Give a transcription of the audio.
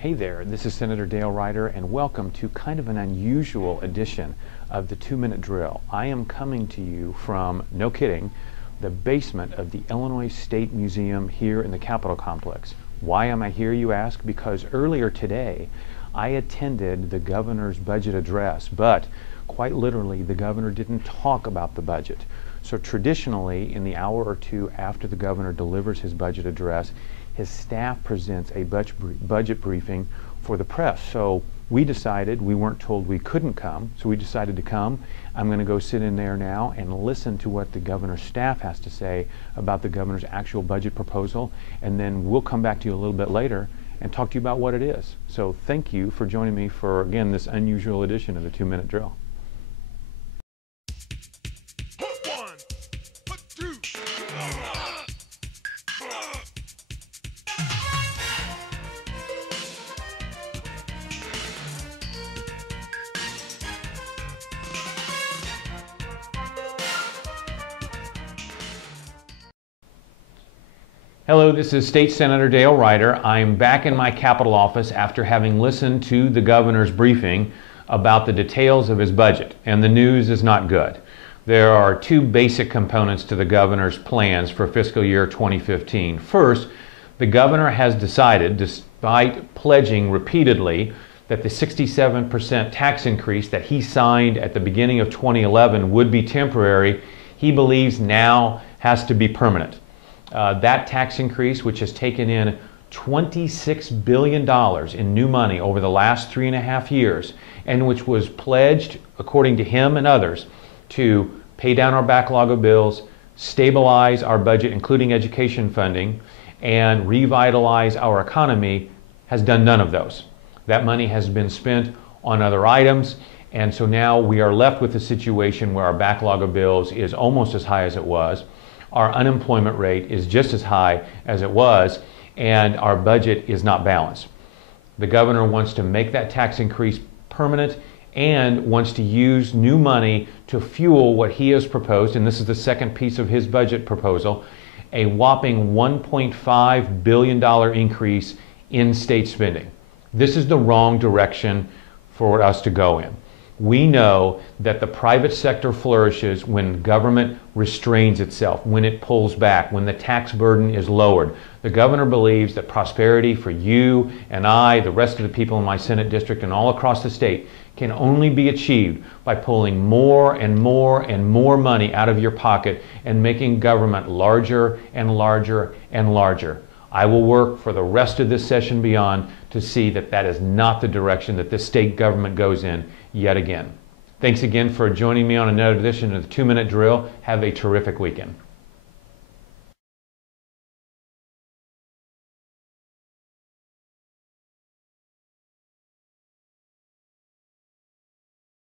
Hey there, this is Senator Dale Ryder, and welcome to kind of an unusual edition of the 2-Minute Drill. I am coming to you from, no kidding, the basement of the Illinois State Museum here in the Capitol Complex. Why am I here, you ask? Because earlier today I attended the governor's budget address, but quite literally the governor didn't talk about the budget. So traditionally, in the hour or two after the governor delivers his budget address, his staff presents a budget briefing for the press. So we decided, we weren't told we couldn't come, so we decided to come. I'm going to go sit in there now and listen to what the governor's staff has to say about the governor's actual budget proposal, and then we'll come back to you a little bit later and talk to you about what it is. So thank you for joining me for, again, this unusual edition of the 2-Minute Drill. Hello, this is State Senator Dale Ryder. I'm back in my Capitol office after having listened to the governor's briefing about the details of his budget, and the news is not good. There are two basic components to the governor's plans for fiscal year 2015. First, the governor has decided, despite pledging repeatedly that the 67% tax increase that he signed at the beginning of 2011 would be temporary, he believes now has to be permanent. That tax increase, which has taken in $26 billion in new money over the last 3.5 years, and which was pledged, according to him and others, to pay down our backlog of bills, stabilize our budget, including education funding, and revitalize our economy, has done none of those. That money has been spent on other items, and so now we are left with a situation where our backlog of bills is almost as high as it was. Our unemployment rate is just as high as it was, and our budget is not balanced. The governor wants to make that tax increase permanent and wants to use new money to fuel what he has proposed, and this is the second piece of his budget proposal, a whopping $1.5 billion increase in state spending. This is the wrong direction for us to go in. We know that the private sector flourishes when government restrains itself, when it pulls back, when the tax burden is lowered. The governor believes that prosperity for you and I, the rest of the people in my Senate district and all across the state, can only be achieved by pulling more and more and more money out of your pocket and making government larger and larger and larger. I will work for the rest of this session beyond to see that that is not the direction that this state government goes in yet again. Thanks again for joining me on another edition of the 2-Minute Drill. Have a terrific weekend.